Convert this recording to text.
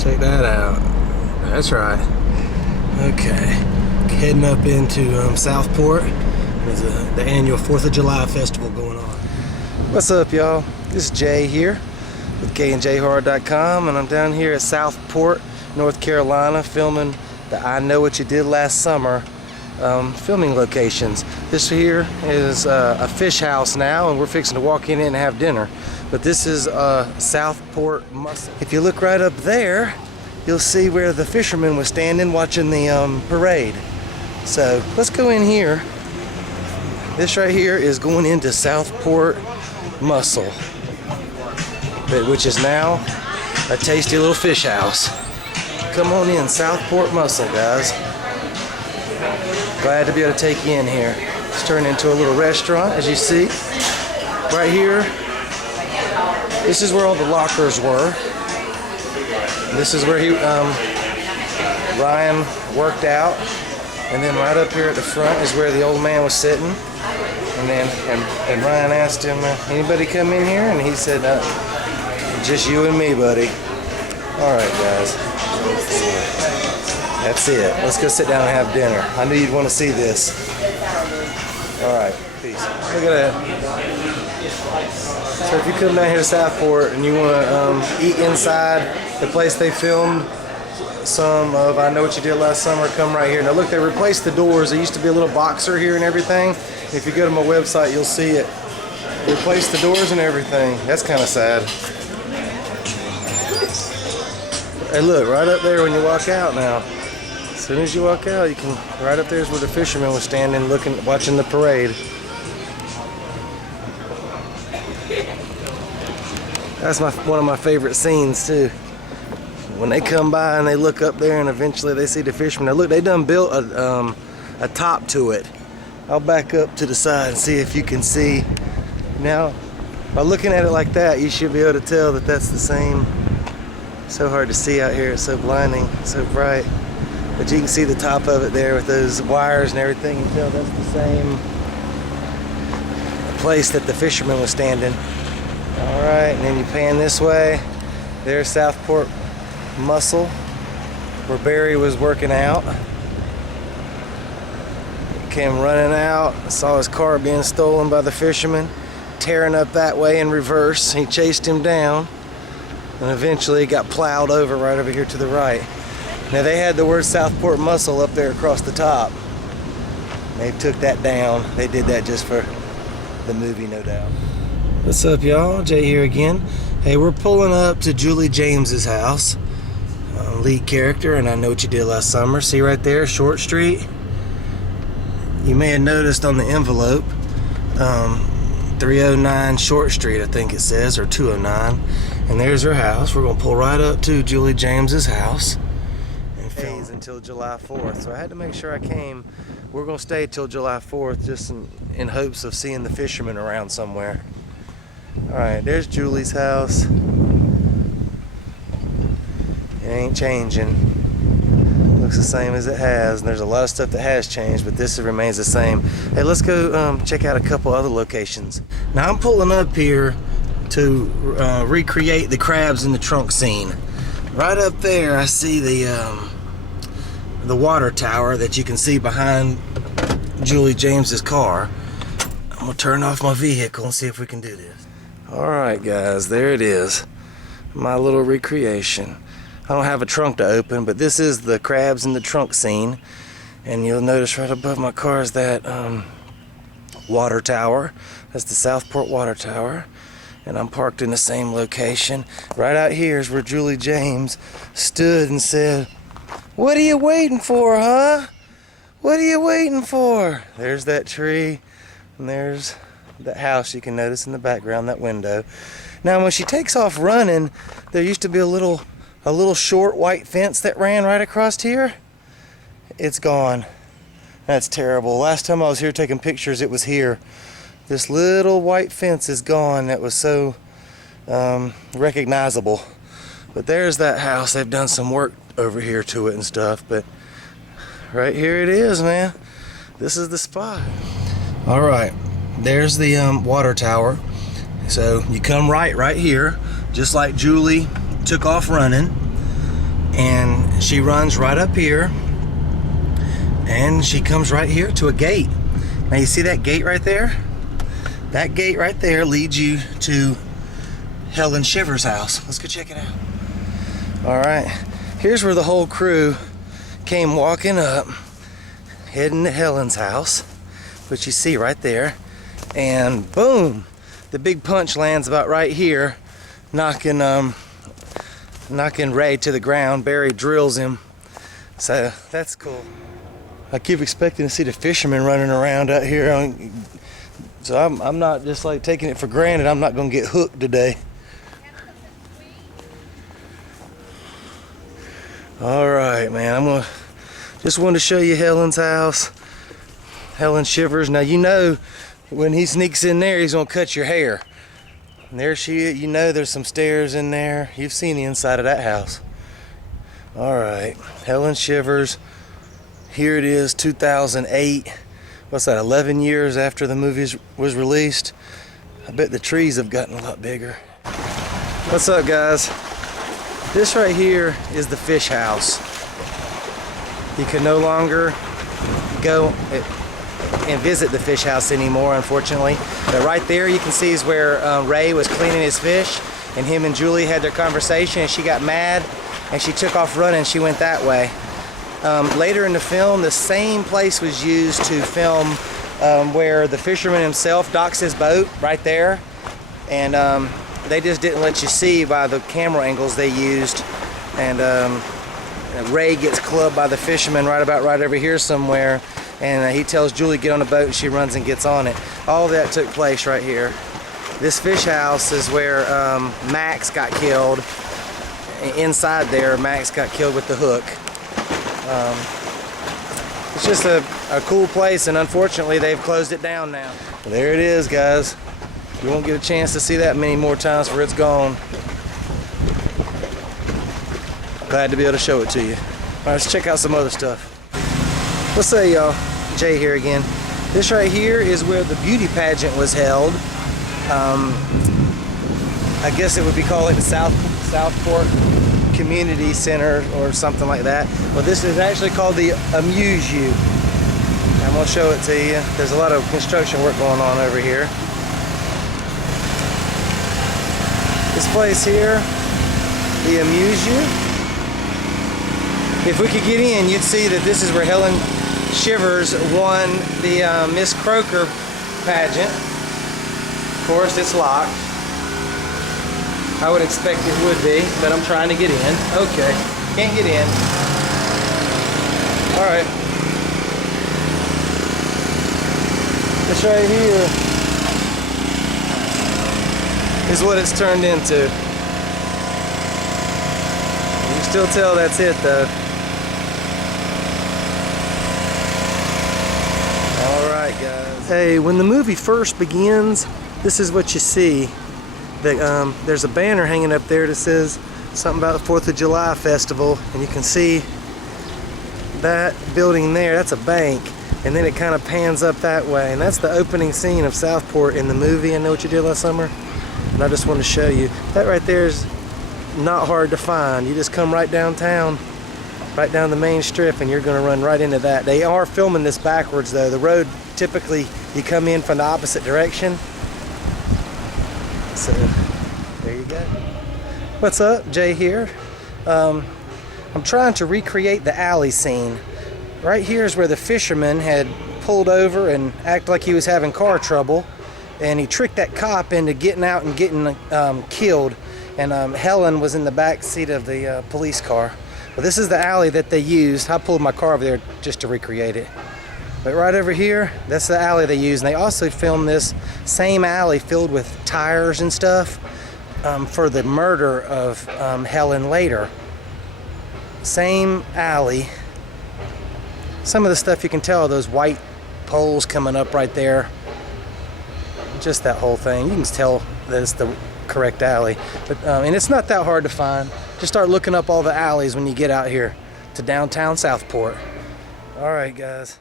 Check that out. That's right. Okay. Heading up into Southport. There's the annual 4th of July festival going on. What's up, y'all? This is Jay here with KandJHorror.com, and I'm down here at Southport, North Carolina, filming the I Know What You Did Last Summer filming locations. This here is a fish house now, and we're fixing to walk in and have dinner. But this is Southport Muscle. If you look right up there, you'll see where the Fisherman was standing watching the parade. So let's go in here. This right here is going into Southport Muscle, which is now a tasty little fish house. Come on in, Southport Muscle, guys. Glad to be able to take you in here. It's turned into a little restaurant, as you see. Right here, this is where all the lockers were. This is where Ryan worked out. And then right up here at the front is where the old man was sitting. And then Ryan asked him, anybody come in here? And he said, just you and me, buddy. All right, guys. That's it. Let's go sit down and have dinner. I knew you'd want to see this. All right, peace. Look at that. So if you come down here to Southport and you want to eat inside the place they filmed some of I Know What You Did Last Summer, come right here. Now look, they replaced the doors. There used to be a little boxer here and everything. If you go to my website, you'll see it. They replaced the doors and everything. That's kind of sad. Hey, look, right up there when you walk out now. As soon as you walk out, you can, right up there is where the Fisherman was standing, watching the parade. That's one of my favorite scenes too. When they come by and they look up there and eventually they see the Fisherman. Now look, they done built a top to it. I'll back up to the side and see if you can see. Now, by looking at it like that, you should be able to tell that that's the same. So hard to see out here, it's so blinding, so bright. But you can see the top of it there with those wires and everything. You can tell that's the same place that the Fisherman was standing. All right, and then you pan this way. There's Southport Muscle, where Barry was working out. Came running out, saw his car being stolen by the Fisherman, tearing up that way in reverse. He chased him down, and eventually got plowed over right over here to the right. Now they had the word Southport Muscle up there across the top. They took that down. They did that just for the movie, no doubt. What's up, y'all? Jay here again. Hey, we're pulling up to Julie James's house. Lead character, and I Know What You Did Last Summer. See right there, Short Street. You may have noticed on the envelope, 309 Short Street, I think it says, or 209. And there's her house. We're going to pull right up to Julie James's house and film until July 4th. So I had to make sure I came. We're going to stay till July 4th just in hopes of seeing the Fisherman around somewhere. All right, there's Julie's house. It ain't changing. Looks the same as it has, and there's a lot of stuff that has changed, but this remains the same. Hey, let's go check out a couple other locations. Now I'm pulling up here to recreate the crabs in the trunk scene. Right up there I see the water tower that you can see behind Julie James's car. I'm gonna turn off my vehicle and see if we can do this. Alright guys, there it is. My little recreation. I don't have a trunk to open, but this is the crabs in the trunk scene. And you'll notice right above my car is that water tower. That's the Southport water tower. And I'm parked in the same location. Right out here is where Julie James stood and said, "What are you waiting for, huh? What are you waiting for?" There's that tree, and there's that house you can notice in the background, that window. Now when she takes off running, there used to be a little short white fence that ran right across here. It's gone. That's terrible. Last time I was here taking pictures, it was here. This little white fence is gone. That was so recognizable. But there's that house. They've done some work over here to it and stuff, but right here it is, man. This is the spot. All right, there's the water tower. So you come right here, just like Julie took off running. and she runs right up here, and she comes right here to a gate. Now you see that gate right there? That gate right there leads you to Helen Shivers' house. Let's go check it out. All right, here's where the whole crew came walking up, heading to Helen's house, which you see right there. And boom, the big punch lands about right here, knocking Ray to the ground. Barry drills him, so that's cool. I keep expecting to see the Fisherman running around out here, so I'm not just like taking it for granted. I'm not gonna get hooked today. All right, man, just wanted to show you Helen's house, Helen Shivers. Now you know when he sneaks in there, he's gonna cut your hair. And there she is. You know there's some stairs in there. You've seen the inside of that house. All right, Helen Shivers. Here it is, 2008. What's that, 11 years after the movie was released? I bet the trees have gotten a lot bigger. What's up, guys? This right here is the fish house. You can no longer go and visit the fish house anymore, unfortunately. But right there you can see is where Ray was cleaning his fish, and him and Julie had their conversation, and she got mad and she took off running. She went that way. Later in the film, the same place was used to film where the fisherman himself docks his boat right there, and they just didn't let you see by the camera angles they used. And Ray gets clubbed by the fisherman right over here somewhere, and he tells Julie to get on the boat, and she runs and gets on it. All of that took place right here. This fish house is where Max got killed. Inside there, Max got killed with the hook. It's just a cool place, and unfortunately they've closed it down now. There it is, guys. You won't get a chance to see that many more times before it's gone. Glad to be able to show it to you. All right, let's check out some other stuff. What's say, y'all? Jay here again. This right here is where the beauty pageant was held. I guess it would be called the Southport Community Center or something like that. Well, this is actually called the Amuse You. I'm gonna show it to you. There's a lot of construction work going on over here. This place here, the Amuse You. If we could get in, you'd see that this is where Helen Shivers won the Miss Croker pageant. Of course, it's locked. I would expect it would be, but I'm trying to get in. Okay, can't get in. All right. This right here is what it's turned into. You can still tell that's it, though. All right, guys. Hey, when the movie first begins, this is what you see. There's a banner hanging up there that says something about the 4th of July festival, and you can see that building there. That's a bank, and then it kind of pans up that way, and that's the opening scene of Southport in the movie I Know What You Did Last Summer. And I just want to show you that right there is not hard to find. You just come right downtown, right down the main strip, and you're going to run right into that. They are filming this backwards, though. The road, typically you come in from the opposite direction. So there you go. What's up? Jay here. I'm trying to recreate the alley scene. Right here is where the fisherman had pulled over and acted like he was having car trouble, and he tricked that cop into getting out and getting killed, and Helen was in the back seat of the police car. Well, this is the alley that they used. I pulled my car over there just to recreate it. But right over here, that's the alley they use. And they also filmed this same alley filled with tires and stuff for the murder of Helen later. Same alley. Some of the stuff you can tell, those white poles coming up right there. Just that whole thing. You can tell that it's the correct alley. But and it's not that hard to find. Just start looking up all the alleys when you get out here to downtown Southport. All right, guys.